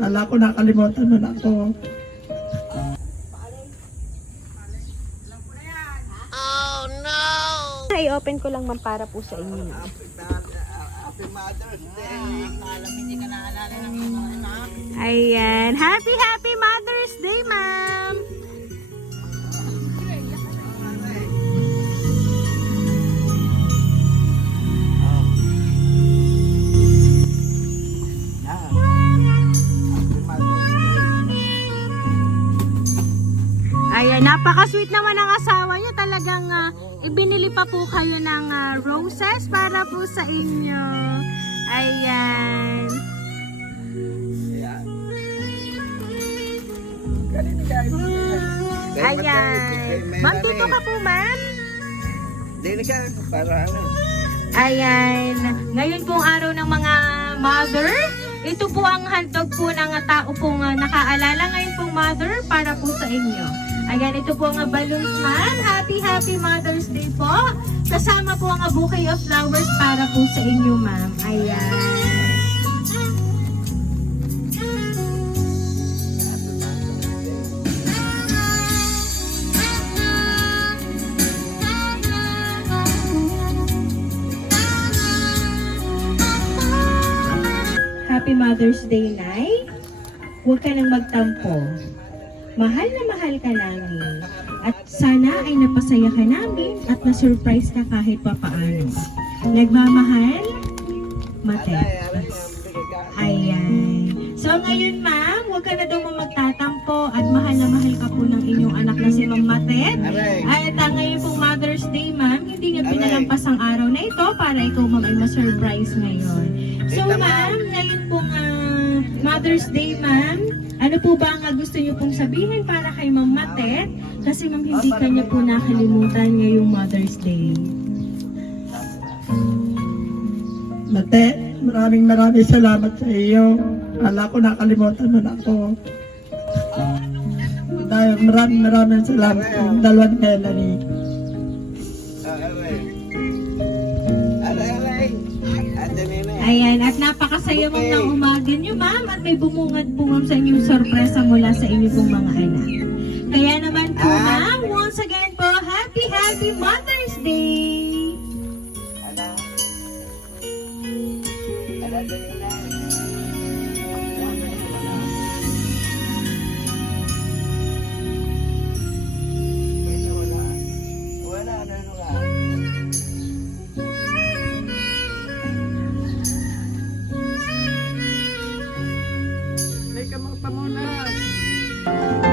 Ala ko nakalimutan mo na ako. I-open ko lang man para po sa inyo. Happy Mother's Day! Alam hindi ka naalala ng iyong anak. Ayan. Happy Mother's Day, ma'am! Ayan, napaka-sweet naman ang asawa niyo. Talagang ibinili pa po kayo ng roses para po sa inyo. Ayan. Ayan. Ma'am, dito ka po, ma'am? Dili ka, para ano? Ayan. Ngayon pong araw ng mga mother. Ito po ang handog po ng tao pong nakaalala ngayon pong mother para po sa inyo. Ayan, ito po ang balloons, ma'am. Happy Mother's Day po. Kasama po ang bouquet of flowers para po sa inyo, ma'am. Ayan. Happy Mother's Day, Nay. Huwag ka nang magtampo. Mahal na mahal ka namin. At sana ay napasaya ka namin at na-surprise ka kahit pa paano. Nagmamahal, Matet. Ayan. So ngayon, ma'am, huwag ka na daw magtatampo at mahal na mahal ka po ng inyong anak na si Ma'am Matet. At ngayon pong Mother's Day, ma'am, hindi niya pinalampas ang araw na ito para ikaw, ma'am, ay ma-surprise ngayon. So, ma'am, ngayon pong Mother's Day, ma'am, ano po ba ang gusto niyo pong sabihin para kay Ma'am Matet? Kasi ma'am, hindi ka niya po nakalimutan ngayong Mother's Day. Matet, maraming salamat sa iyo. Ala ko nakalimutan mo na ako. Dahil maraming salamat sa dalawang Melanie. Ayan, at napakasaya ma'am ng umaga niyo, ma'am. At may bumungad po ma'am sa inyong sorpresa mula sa inyo pong mga anak. Kaya naman po, ma'am, once again po, Happy Mother's Day! May kamang pamunas.